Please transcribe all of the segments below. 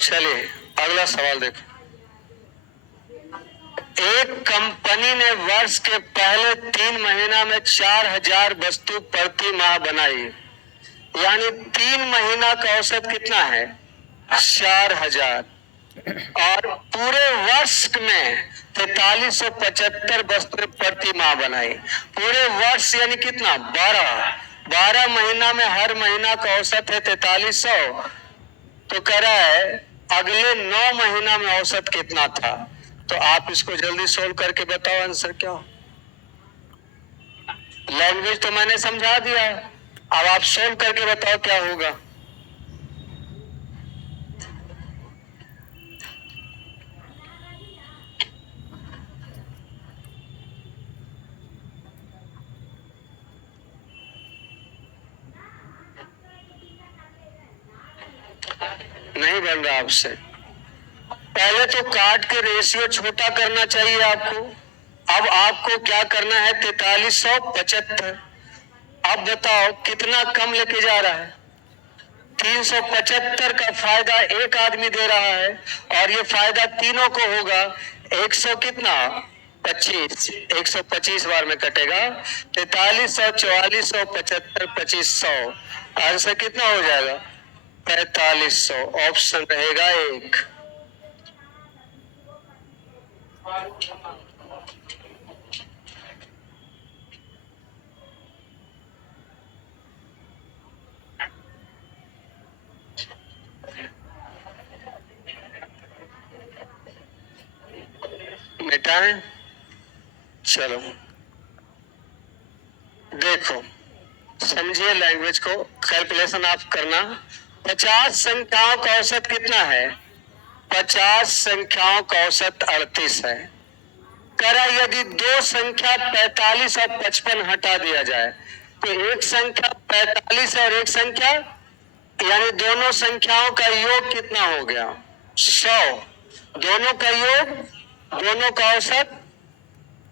चलिए अगला सवाल देखो। एक कंपनी ने वर्ष के पहले 3 महीना में 4000 वस्तु प्रति माह बनाई, यानी 3 महीना का औसत कितना है? 4000। और पूरे वर्ष में 4375 वस्तु प्रति माह बनाई। पूरे वर्ष यानी कितना? 12 महीना में हर महीना का औसत है 4300। तो कह रहा है अगले 9 महीना में औसत कितना था। तो आप इसको जल्दी सोल्व करके बताओ आंसर क्या हो। लैंग्वेज तो मैंने समझा दिया, अब आप सोल्व करके बताओ क्या होगा। नहीं बन रहा आपसे। पहले तो काट के रेशियो छोटा करना चाहिए आपको। अब आपको क्या करना है? 4375। अब बताओ कितना कम लेके जा रहा है? 375 का फायदा एक आदमी दे रहा है और ये फायदा तीनों को होगा। 100 कितना? 25। 125 बार में कटेगा। 4300, 4400, 75, 2500। आंसर कितना हो जाएगा? 4500। ऑप्शन रहेगा एक। मिटाएं? चलो देखो, समझिए लैंग्वेज को। कैलकुलेशन आप करना। 50 संख्याओं का औसत कितना है? 50 संख्याओं का औसत 38 है। करा यदि दो संख्या 45 और 55 हटा दिया जाए तो एक संख्या 45 और एक संख्या, यानी दोनों संख्याओं का योग कितना हो गया? 100। दोनों का योग, दोनों का औसत,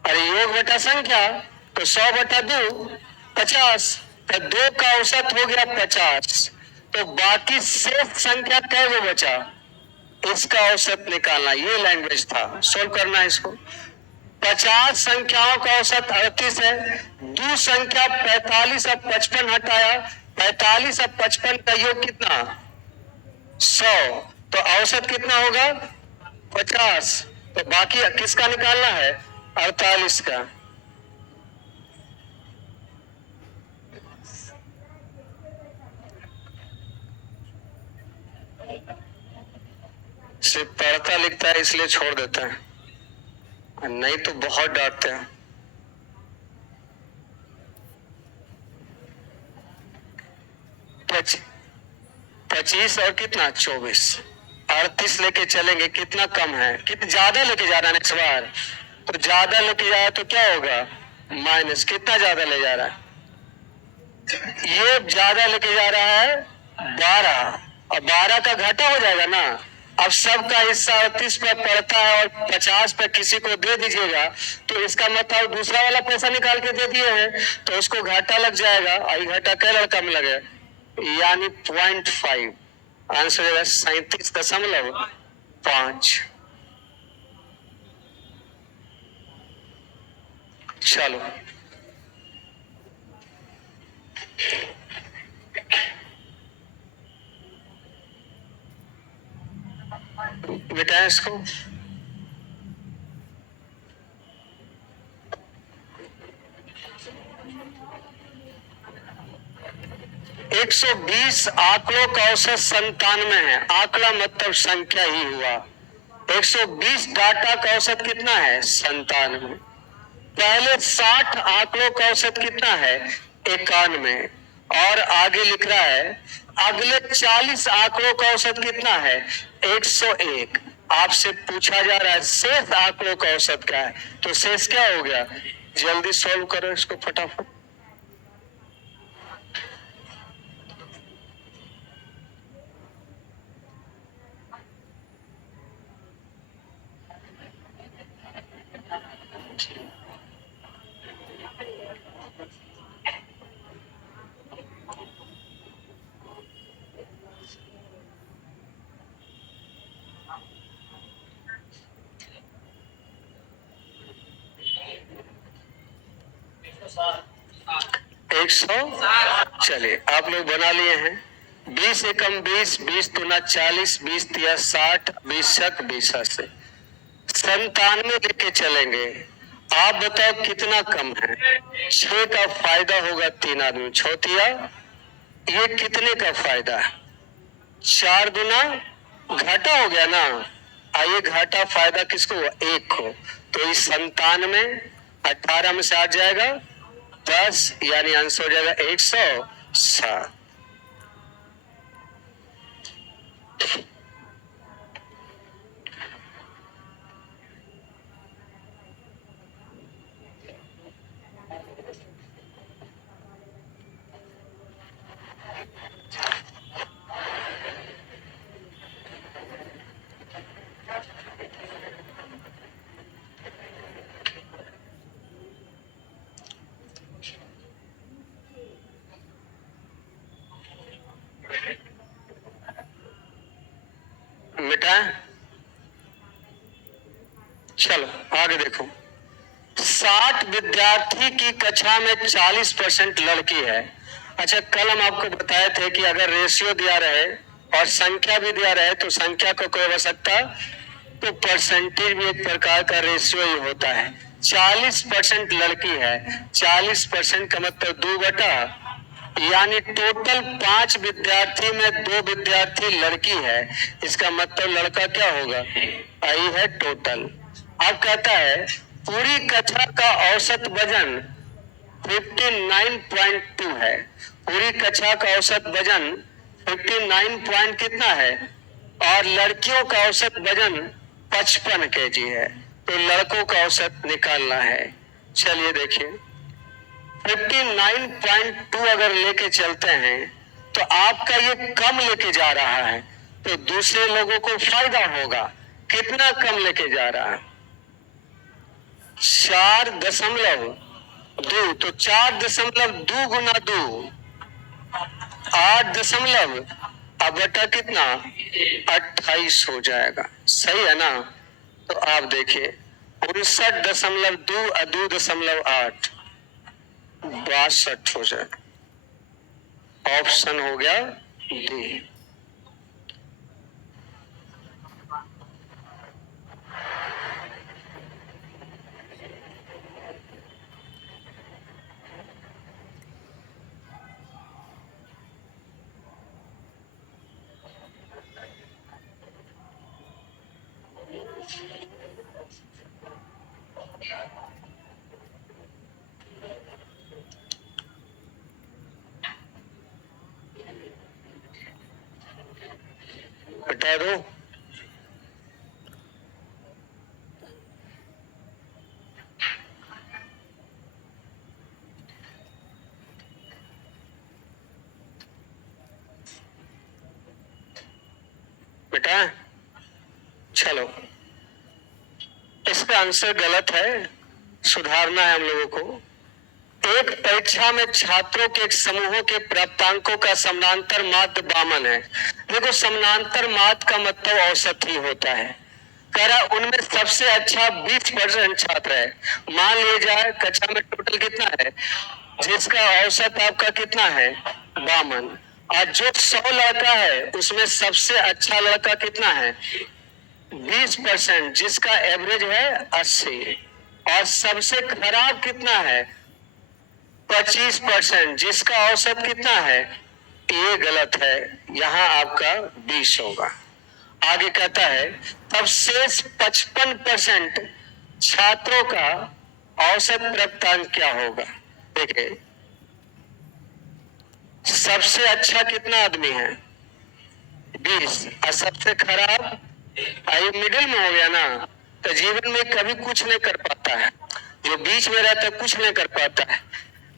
अरे योग बटा संख्या तो 100/2 50। तो 2 का औसत हो गया 50। तो बाकी शेष संख्या कै बचा? इसका औसत निकालना। ये लैंग्वेज था, सोल्व करना है इसको। 50 संख्याओं का औसत 38 है। दो संख्या 45 और 55 हटाया, 45 और 55 का योग कितना? 100। तो औसत कितना होगा? 50। तो बाकी किसका निकालना है? 48 का। सिर्फ पढ़ता लिखता है इसलिए छोड़ देता है, नहीं तो बहुत डांटते हैं। 25 और कितना? 24। 38 लेके चलेंगे, कितना कम है? कितना ज्यादा लेके जा रहा है इस बार? तो ज्यादा लेके जाए तो क्या होगा? माइनस। कितना ज्यादा ले जा रहा है? ये ज्यादा लेके जा रहा है 12, और 12 का घाटा हो जाएगा ना। अब सबका हिस्सा 38 पे पड़ता है और 50 पे किसी को दे दीजिएगा तो इसका मतलब दूसरा वाला पैसा निकाल के दे दिए हैं तो उसको घाटा लग जाएगा। और घाटा कै लड़का में लगे? यानी 0.5। आंसर है 37.5। चलो बेटा इसको 120 आंकड़ों का औसत 97 है। आंकड़ा मतलब संख्या ही हुआ। 120 डाटा का औसत कितना है? 97। पहले 60 आंकड़ों का औसत कितना है? 91। और आगे लिख रहा है अगले 40 आंकड़ों का औसत कितना है? 101। आपसे पूछा जा रहा है शेष आंकड़ों का औसत क्या है। तो शेष क्या हो गया? जल्दी सॉल्व करो इसको फटाफट। 100। चलिए आप लोग बना लिए हैं। 20 एकम 20, 20 दूना 40, 20 तिया 60, 20 शक 20 से 97 लेके चलेंगे। आप बताओ कितना कम है। 6 का फायदा होगा 3 आदमी। 6 तिया ये कितने का फायदा है? 4 दूना घाटा हो गया ना। आइए घाटा फायदा किसको हुआ? 1 को। तो इस 97 18 में से आ जाएगा 10, यानी आंसर हो जाएगा 107। मिटा। चलो आगे देखो। 60 विद्यार्थी की कक्षा में 40% लड़की है। अच्छा, कल हम आपको बताए थे कि अगर रेशियो दिया रहे और संख्या भी दिया रहे तो संख्या को कोई हो सकता, तो परसेंटेज भी एक प्रकार का रेशियो ही होता है। 40% लड़की है, 40% का मतलब 2 बटा, यानी टोटल 5 विद्यार्थी में 2 विद्यार्थी लड़की है। इसका मतलब लड़का क्या होगा? आई है टोटल। अब कहता है पूरी कक्षा का औसत वजन 59.2 है। पूरी कक्षा का औसत वजन 59 पॉइंट कितना है? और लड़कियों का औसत वजन 55 केजी है। तो लड़कों का औसत निकालना है। चलिए देखिए, 59.2 अगर लेके चलते हैं तो आपका ये कम लेके जा रहा है, तो दूसरे लोगों को फायदा होगा। कितना कम लेके जा रहा है? 4.2। तो 4.2 गुना 2 8 अब बटा कितना? 28 हो जाएगा। सही है ना? तो आप देखिए 59.2 और 2.8 62 हो जाएगा। ऑप्शन हो गया डी। बता दो। बेटा चलो, इसका आंसर गलत है, सुधारना है हम लोगों को। एक परीक्षा में छात्रों के एक समूहों के प्राप्तांकों का समानांतर माध्य 52 है। देखो, समानांतर माध्य का मतलब औसत ही होता है। कह रहा उनमें सबसे अच्छा 20% छात्र है। मान लिया जाए कक्षा में टोटल कितना है, जिसका औसत आपका कितना है 52, और जो 100 लड़का है उसमें सबसे अच्छा लड़का कितना है 20%, जिसका एवरेज है 80, और सबसे खराब कितना है 25%, जिसका औसत कितना है, ये गलत है। यहाँ आपका 20 होगा। आगे कहता है तब शेष 55% छात्रों का औसत प्राप्तांक क्या होगा। देखिए, सबसे अच्छा कितना आदमी है 20, और सबसे खराब, आई मिडिल में हो गया ना। तो जीवन में कभी कुछ नहीं कर पाता है, जो बीच में रहता है कुछ नहीं कर पाता है।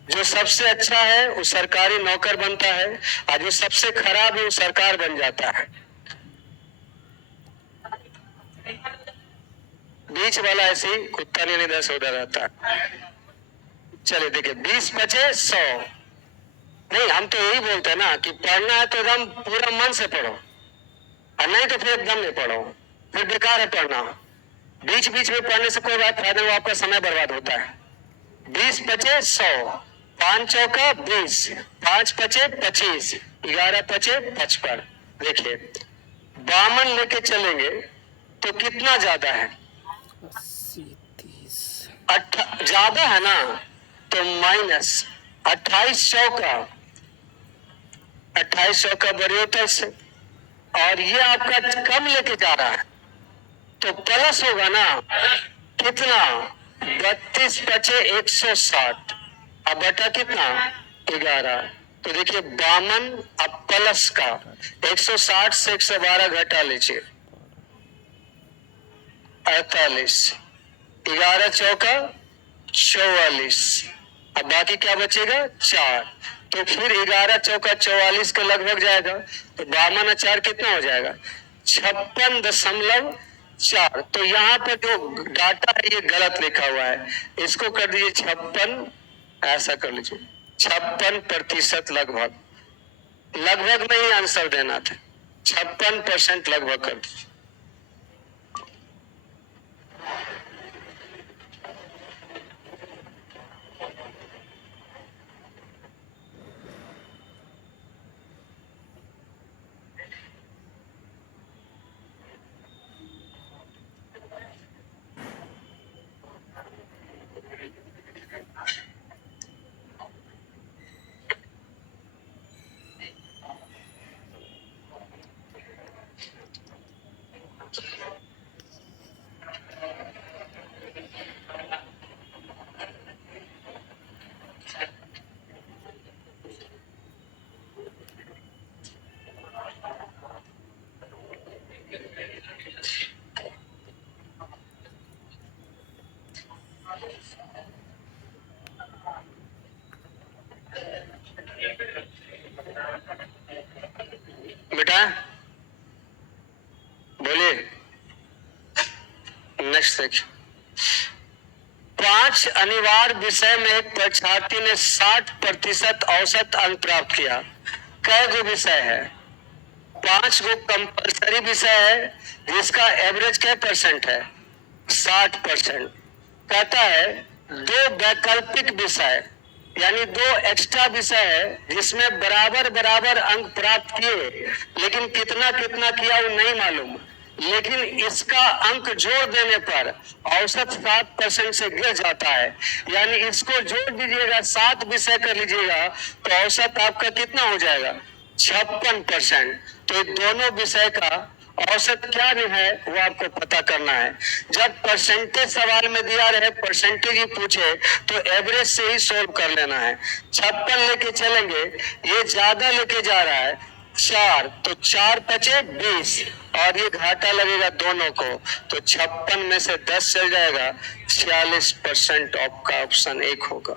जो सबसे अच्छा है वो सरकारी नौकर बनता है, और जो सबसे खराब है वो सरकार बन जाता है। बीच वाला ऐसे ही कुत्ता नहीं इधर से उधर रहता है। चलिए देखिए, 20 बचे 100। नहीं, हम तो यही बोलते हैं ना कि पढ़ना है तो एकदम पूरा मन से पढ़ो, और नहीं तो फिर एकदम नहीं पढ़ो, फिर बेकार है पढ़ना। बीच बीच में पढ़ने से कोई बात फायदा नहीं, आपका समय बर्बाद होता है। 20 पचे 100, 5 चौका 20, 5 पचे 25, 11 पचे 55। देखिए 52 लेके चलेंगे तो कितना ज्यादा है? 80 30 ज्यादा है ना, तो माइनस 28 चौका, 28 चौका बड़े होता से, और ये आपका कम लेके जा रहा है तो प्लस होगा ना। कितना? 32 पचे 160, अब बटा कितना? 11। तो देखिए 52 अब प्लस का 160 से 112 घटा लीजिए 48, 11 चौका 44, अब बाकी क्या बचेगा? 4। तो फिर 11 चौका 44 के लगभग जाएगा, तो 52 कितना हो जाएगा? 56.4। तो यहाँ पर जो डाटा है ये गलत लिखा हुआ है, इसको कर दीजिए 56, ऐसा कर लीजिए 56% लगभग, लगभग में ही आंसर देना था, 56% लगभग कर दीजिए। बेटा बोलिए, नेक्स्ट देखिए। 5 अनिवार्य विषय में एक परीक्षार्थी ने 60% औसत अंक प्राप्त किया। कै गो विषय है? 5 गो कंपलसरी विषय है जिसका एवरेज कै परसेंट है? 60%। कहता है 2 वैकल्पिक विषय यानी 2 एक्स्ट्रा विषय है जिसमें बराबर बराबर अंक प्राप्त किए, लेकिन कितना कितना किया वो नहीं मालूम, लेकिन इसका अंक जोड़ देने पर औसत 7% से गिर जाता है। यानी इसको जोड़ दीजिएगा, 7 विषय कर लीजिएगा तो औसत आपका कितना हो जाएगा? 56%। तो दोनों विषय का औसत क्या है वो आपको पता करना है। जब परसेंटेज सवाल में दिया रहे, परसेंटेज ही पूछे तो एवरेज से ही सोल्व कर लेना है। 56 लेके चलेंगे, ये ज्यादा लेके जा रहा है 4, तो 4 पचे 20, और ये घाटा लगेगा दोनों को, तो 56 में से 10 चल जाएगा, 46% आपका ऑप्शन 1 होगा।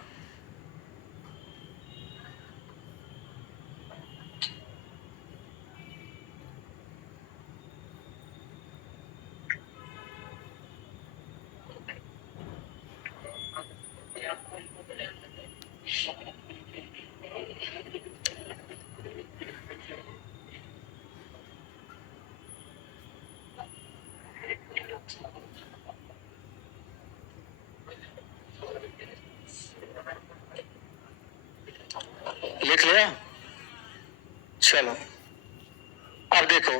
लिख लिया? चलो अब देखो,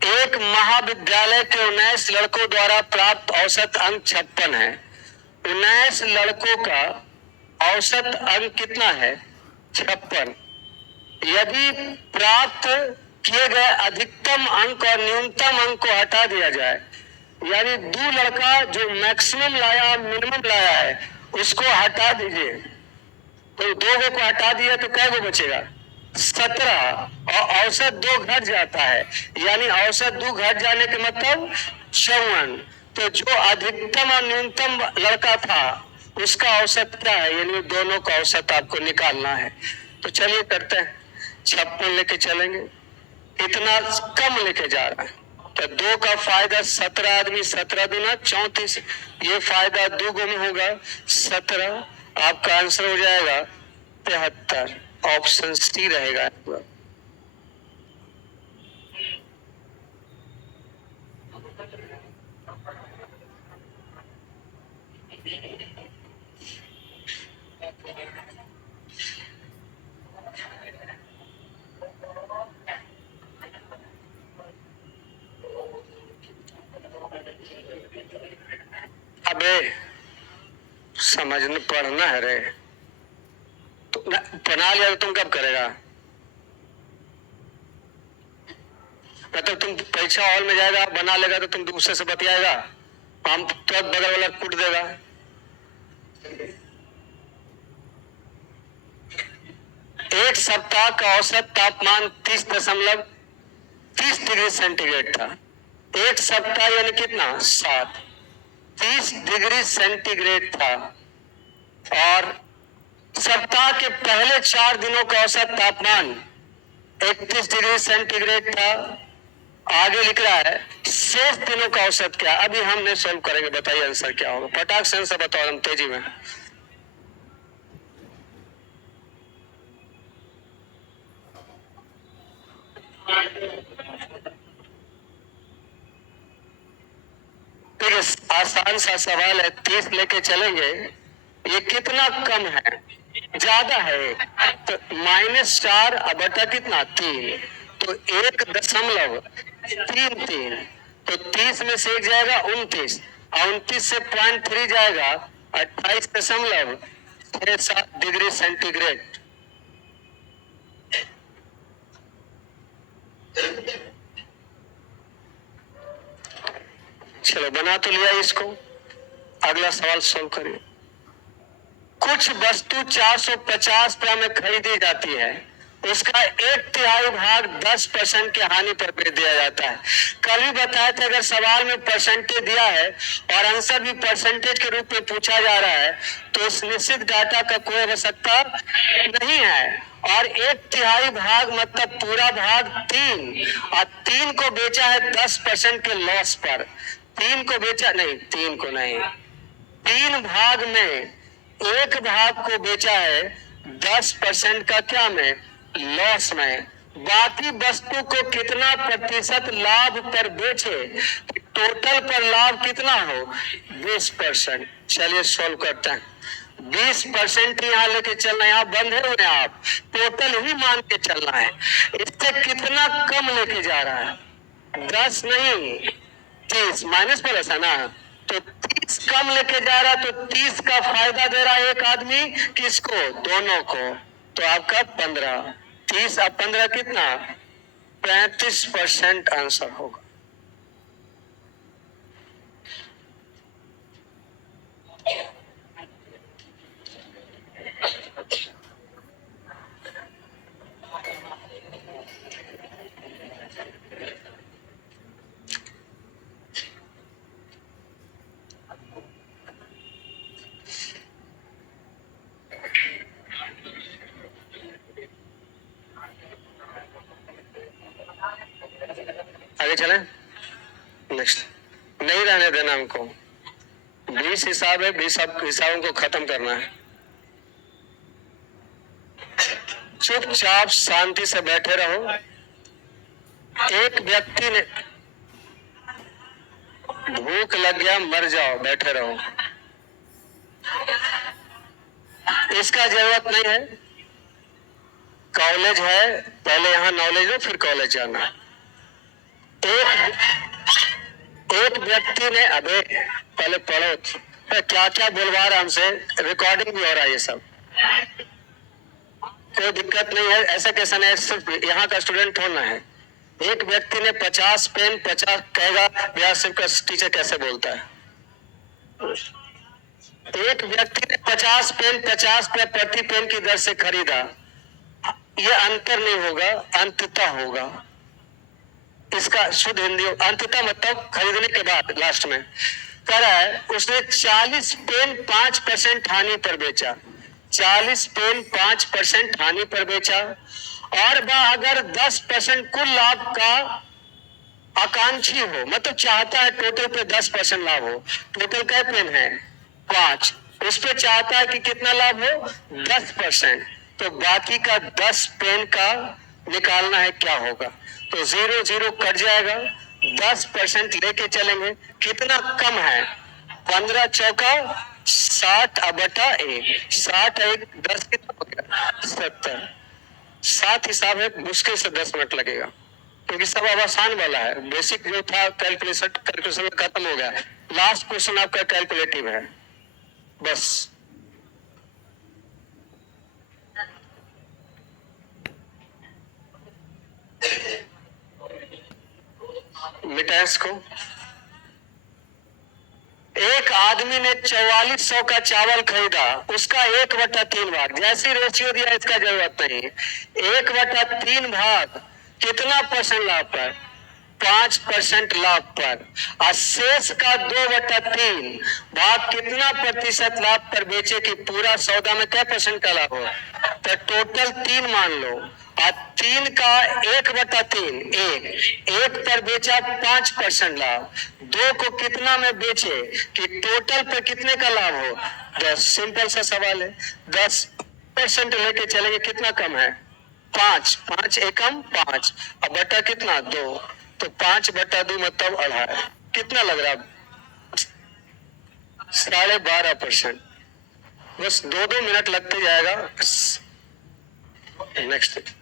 एक महाविद्यालय के 19 लड़कों द्वारा प्राप्त औसत अंक 56 है। 19 लड़कों का औसत अंक कितना है? 56। यदि प्राप्त किए गए अधिकतम अंक और न्यूनतम अंक को हटा दिया जाए, यानी 2 लड़का जो मैक्सिमम लाया मिनिमम लाया है उसको हटा दीजिए, तो 2 को हटा दिया तो कै गो बचेगा? 17, और औसत 2 घट जाता है, यानी औसत 2 घट जाने के मतलब 54। तो जो अधिकतम और न्यूनतम लड़का था उसका औसत क्या है? यानी दोनों का औसत आपको निकालना है। तो चलिए करते हैं, 56 लेके चलेंगे, इतना कम लेके जा रहा है तो 2 का फायदा 17 आदमी, 17 दूना 34, ये फायदा 2 गो में होगा 17, आपका आंसर हो जाएगा 73, ऑप्शन सी रहेगा। अबे समझने पढ़ना है रे, तो बना लिया तो तुम कब करेगा? मतलब तुम परीक्षा हॉल में जाएगा, बना लेगा तो तुम दूसरे से बतियाएगा, हम तो बगल वाला कूट देगा। एक सप्ताह का औसत तापमान 30 डिग्री सेंटीग्रेड था। एक सप्ताह यानी कितना? 7। 30 डिग्री सेंटीग्रेड था। और सप्ताह के पहले 4 दिनों का औसत तापमान 31 डिग्री सेंटीग्रेड था। आगे लिख रहा है शेष दिनों का औसत क्या? अभी हमने सोल्व करेंगे, बताइए आंसर क्या होगा। फटाक से आंसर बताओ, हम तेजी में। ठीक है, आसान सा सवाल है, 30 लेके चलेंगे। ये कितना कम है? ज्यादा है। तो -4 बटा कितना? 3। तो 1.33। तो 30 में से एक जाएगा 29, और 29 से 0.3 जाएगा 28.67 डिग्री सेंटीग्रेड। चलो बना तो लिया इसको, अगला सवाल सोल्व करिए। कुछ वस्तु 450 रुपया में खरीदी जाती है, उसका 1/3 भाग 10% की हानि पर बेच दिया जाता है। कल भी बताया था, अगर सवाल में परसेंटेज दिया है और आंसर भी परसेंटेज के रूप में पूछा जा रहा है तो उस निश्चित डाटा का कोई आवश्यकता नहीं है। और 1/3 भाग मतलब पूरा भाग 3, और 3 को बेचा है 10% के लॉस पर। 3 को बेचा नहीं, 3 को नहीं, 3 भाग में एक भाग को बेचा है 10% का क्या में? लॉस में। बाकी वस्तु को कितना प्रतिशत लाभ पर बेचे, टोटल पर लाभ कितना हो? 20%। चलिए सोल्व करते हैं। 20% यहाँ लेके चलना है, यहाँ बंधे हुए हैं आप, टोटल ही मान के चलना है। इससे कितना कम लेके जा रहा है? 10 नहीं, 30 माइनस प्लस है ना, तो 30 कम लेके जा रहा है, तो 30 का फायदा दे रहा है एक आदमी, किसको? दोनों को। तो आपका 15, 30 और 15 कितना? 35% आंसर होगा। आगे चलें, नेक्स्ट। नहीं रहने देना हमको, 20 हिसाब है, 20 हिसाबों को खत्म करना है। चुपचाप शांति से बैठे रहो। एक व्यक्ति ने, भूख लग गया, मर जाओ, बैठे रहो, इसका जरूरत नहीं है। कॉलेज है, पहले यहाँ नॉलेज लो, फिर कॉलेज जाना। एक व्यक्ति ने, अबे पहले पढ़ो, क्या क्या बोलवा रहा हमसे, रिकॉर्डिंग भी हो रहा है, ये सब कोई दिक्कत नहीं है। ऐसा कैसा नहीं है, सिर्फ यहाँ का स्टूडेंट होना है। एक व्यक्ति ने 50 पेन, 50 कहेगा, बिहार सिर्फ का टीचर कैसे बोलता है। एक व्यक्ति ने 50 पेन 50 रुपया प्रति पेन की दर से खरीदा। ये अंतर नहीं होगा, अंततः होगा। इसका शुद्ध हिंदी अंततः मतलब खरीदने के बाद, लास्ट में कह रहा है उसने 40 पेन 5% हानि पर बेचा। 40 पेन 5% हानि पर बेचा, और वह अगर 10% कुल लाभ का आकांक्षी हो, मतलब चाहता है टोटल पे 10% लाभ हो। टोटल क्या पेन है? 5, उस पे चाहता है कि कितना लाभ हो? 10%। तो बाकी का 10 पेन का निकालना है, क्या होगा? तो 0 0 कट जाएगा, 10% लेके चलेंगे। कितना कम है? 15 चौका 60 बटा 1, 60 1 10 कितना हो गया? 70। 7 हिसाब है, मुश्किल से 10 मिनट लगेगा। क्योंकि सब अब आसान वाला है, बेसिक जो था कैलकुलेशन खत्म हो गया, लास्ट क्वेश्चन आपका कैलकुलेटिव है बस। मिटाएं इसको। एक आदमी ने 4400 का चावल खरीदा, उसका 1/3 भाग, जैसी रेशियो दिया इसका जरूरत नहीं, 1/3 भाग कितना परसेंट लाभ पर? 5% लाभ पर। और शेष का 2/3 भाग कितना प्रतिशत लाभ पर बेचे कि पूरा सौदा में क्या परसेंट का लाभ हो? तो टोटल 3 मान लो, और 3 का 1/3 एक पर बेचा 5% लाभ, 2 को कितना में बेचे कि टोटल पर कितने का लाभ हो? 10। सिंपल सा सवाल है। 10% लेके चलेंगे, कितना कम है? 5। 5 एकम 5, अब बटा कितना? 2। तो 5/2 मतलब 2.5, कितना लग रहा? 12.5%। बस 2-2 मिनट लगते जाएगा। नेक्स्ट।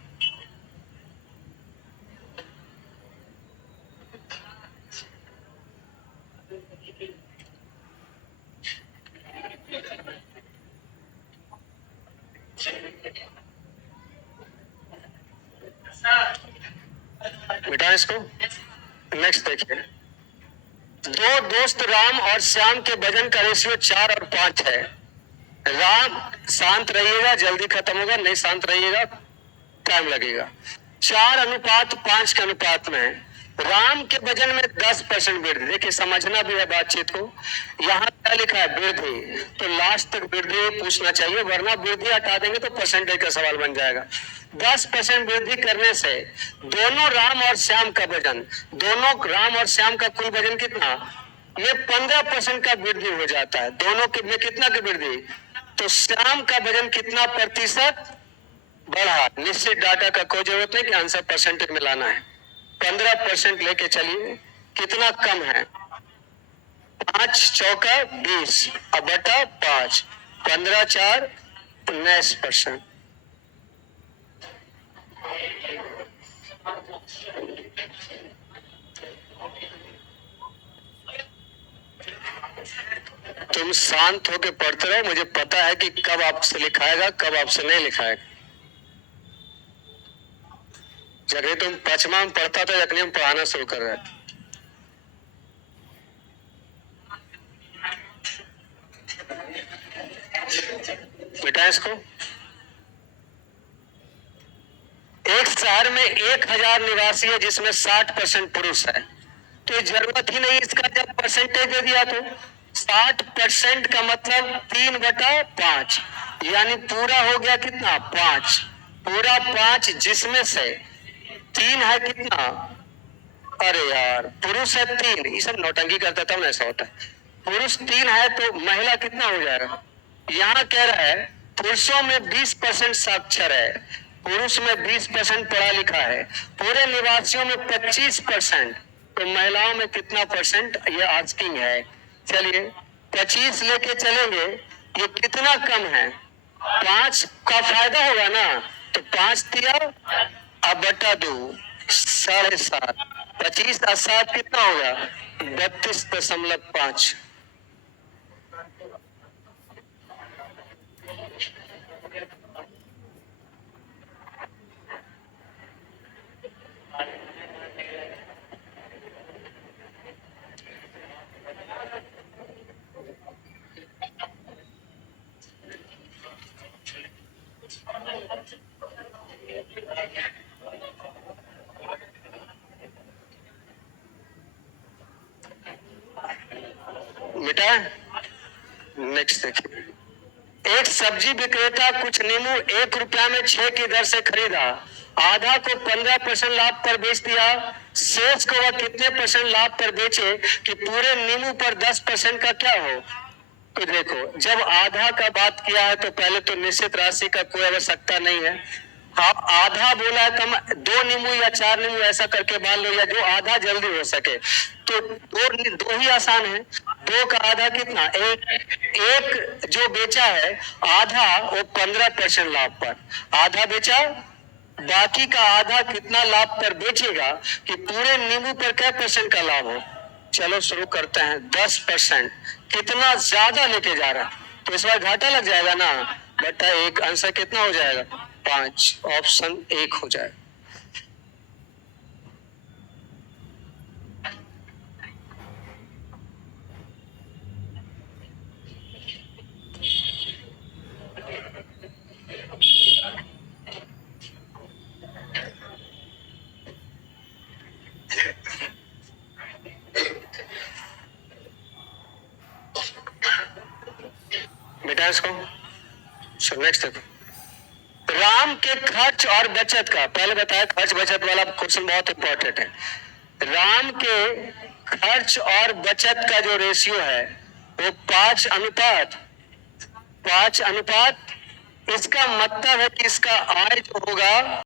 मिटा इसको। नेक्स्ट देखिए, दो दोस्त राम और श्याम के वजन का रेशियो 4 और 5 है। राम, शांत रहिएगा, जल्दी खत्म होगा, नहीं शांत रहिएगा टाइम लगेगा। 4:5 के अनुपात में है। राम के वजन में 10% वृद्धि। देखिए समझना भी है बातचीत को। यहाँ क्या लिखा है? वृद्धि, तो लास्ट तक वृद्धि पूछना चाहिए, वरना वृद्धि हटा देंगे तो परसेंटेज का सवाल बन जाएगा। 10% वृद्धि करने से दोनों राम और श्याम का वजन, दोनों राम और श्याम का कुल वजन कितना? ये 15% का वृद्धि हो जाता है। दोनों के में कितना की वृद्धि? तो श्याम का वजन कितना प्रतिशत बढ़ा? निश्चित डाटा का कोई जरूरत नहीं कि आंसर परसेंटेज में लाना है। 15% लेके चलिए, कितना कम है? 5 चौका 20 अब बटा 5, 15×4 19%। तुम शांत होकर पढ़ते रहो, मुझे पता है कि कब आपसे लिखाएगा कब आपसे नहीं लिखाएगा। जगह तुम 5वां में पढ़ता था, जखनी हम पढ़ाना शुरू कर रहे थे। बेटा इसको, एक शहर में 1000 निवासी है जिसमें 60% पुरुष है, तो जरूरत ही नहीं इसका जब परसेंटेज दे दिया तो। 60% का मतलब 3/5, यानी पूरा हो गया कितना? 5। पूरा 5 जिसमें से 3 है कितना? अरे यार पुरुष है 3, ये सब नौटंकी करता था ना, ऐसा होता है। पुरुष 3 है तो महिला कितना हो जाएगा? यहाँ कह रहा है पुरुषों में 20% साक्षर है, पुरुष में 20% पढ़ा लिखा है, पूरे निवासियों में 25%, तो महिलाओं में कितना परसेंट? ये आस्किंग है। चलिए 25 लेके चलेंगे, ये कितना कम है? 5 का फायदा होगा ना, तो 5 दिया अब बटा 2, 7.5, 25 और 7 कितना होगा? 32.5। मिटा। नेक्स्ट देखिए, एक सब्जी विक्रेता कुछ नींबू 1 रुपया में 6 की दर से खरीदा, आधा को 15% लाभ पर बेच दिया, शेष को वह कितने परसेंट लाभ पर बेचे कि पूरे नींबू पर 10% का क्या हो? तो देखो जब आधा का बात किया है तो पहले तो निश्चित राशि का कोई आवश्यकता नहीं है। आप आधा बोला है तो 2 नींबू या 4 नींबू ऐसा करके मान लो, या जो आधा जल्दी हो सके, तो दो ही आसान है। 2 का आधा कितना? एक जो बेचा है आधा, वो 15% लाभ पर आधा बेचा, बाकी का आधा कितना लाभ पर बेचेगा कि पूरे नींबू पर क्या % का लाभ हो। चलो शुरू करते हैं। 10%। कितना ज्यादा लेके जा रहा, तो इस बार घाटा लग जाएगा ना। बटा एक, आंसर कितना हो जाएगा? 5। ऑप्शन 1 हो जाएगा। बेटा इसको नेक्स्ट देखो। राम के खर्च और बचत का, पहले बताया खर्च बचत वाला क्वेश्चन बहुत इंपॉर्टेंट है। राम के खर्च और बचत का जो रेशियो है वो 5:5। इसका मतलब है कि इसका आय जो होगा